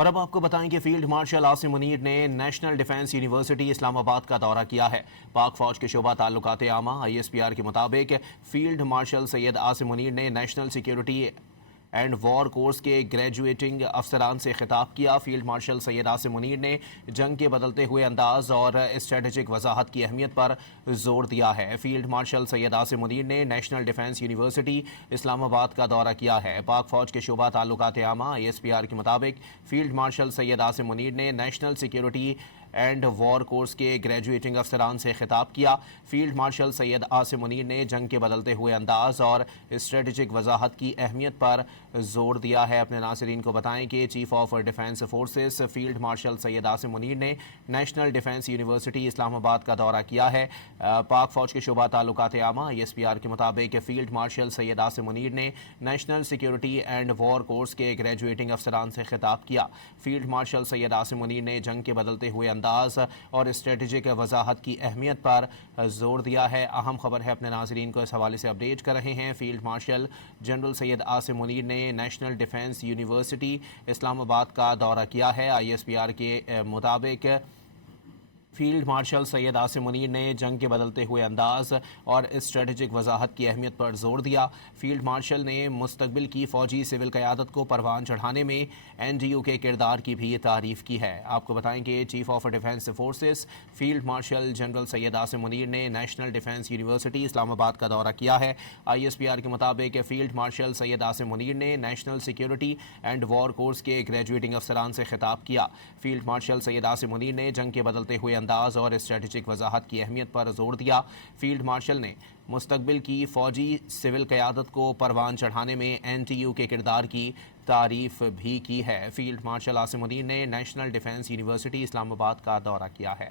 اور اب آپ کو بتائیں کہ فیلڈ مارشل عاصم منیر نے نیشنل ڈیفنس یونیورسٹی اسلام آباد کا دورہ کیا ہے۔ پاک فوج کے شعبہ تعلقات عامہ ISPR کے مطابق فیلڈ مارشل سید عاصم منیر نے national security and war course کے گریجویٹنگ افسران سے خطاب کیا۔ فیلڈ مارشل سید عاصم منیر نے جنگ کے بدلتے ہوئے انداز اور اسٹریٹجک وضاحت کی اہمیت پر زور دیا ہے۔ فیلڈ مارشل سید عاصم منیر نے نیشنل ڈیفنس یونیورسٹی اسلام آباد کا دورہ کیا ہے۔ پاک فوج کے شعبہ تعلقات عامہ ISPR کے مطابق فیلڈ مارشل سید عاصم منیر نے national security and war course کے گریجویٹنگ افسران سے خطاب کیا۔ فیلڈ مارشل سید عاصم منیر نے جنگ کے بدلتے ہوئے انداز اور اسٹریٹجک وضاحت کی اہمیت پر زور دیا ہے۔ اپنے ناظرین کو بتائیں کہ chief of defence forces field marshal Syed Asim Munir نے نیشنل ڈیفنس یونیورسٹی اسلام آباد کا دورہ کیا ہے۔ پاک فوج کے شعبہ تعلقات عامہ ISPR کے مطابق فیلڈ مارشل سید عاصم منیر نے national security and war course کے گریجویٹنگ افسران سے خطاب کیا۔ فیلڈ مارشل سید عاصم منیر نے جنگ کے بدلتے ہوئے انداز اور اسٹریٹجک وضاحت کی اہمیت پر زور دیا ہے۔ اہم خبر ہے، اپنے ناظرین کو اس حوالے سے اپڈیٹ کر رہے ہیں۔ Field marshal general Syed Asim Munir نے نیشنل ڈیفنس یونیورسٹی اسلام آباد کا دورہ کیا ہے۔ ISPR کے مطابق فیلڈ مارشل سید عاصم منیر نے جنگ کے بدلتے ہوئے انداز اور اسٹریٹجک وضاحت کی اہمیت پر زور دیا۔ فیلڈ مارشل نے مستقبل کی فوجی سول قیادت کو پروان چڑھانے میں NDU کے کردار کی بھی تعریف کی ہے۔ آپ کو بتائیں کہ chief of defence forces field marshal general Syed Asim Munir نے نیشنل ڈیفنس یونیورسٹی اسلام آباد کا دورہ کیا ہے۔ ISPR کے مطابق فیلڈ مارشل سید عاصم منیر نے national security and war course کے گریجویٹنگ افسران سے خطاب کیا۔ فیلڈ مارشل سید عاصم منیر نے جنگ کے بدلتے ہوئے انداز اور اسٹریٹجک وضاحت کی اہمیت پر زور دیا۔ فیلڈ مارشل نے مستقبل کی فوجی سول قیادت کو پروان چڑھانے میں NTU کے کردار کی تعریف بھی کی ہے۔ فیلڈ مارشل عاصم منیر نے نیشنل ڈیفنس یونیورسٹی اسلام آباد کا دورہ کیا ہے۔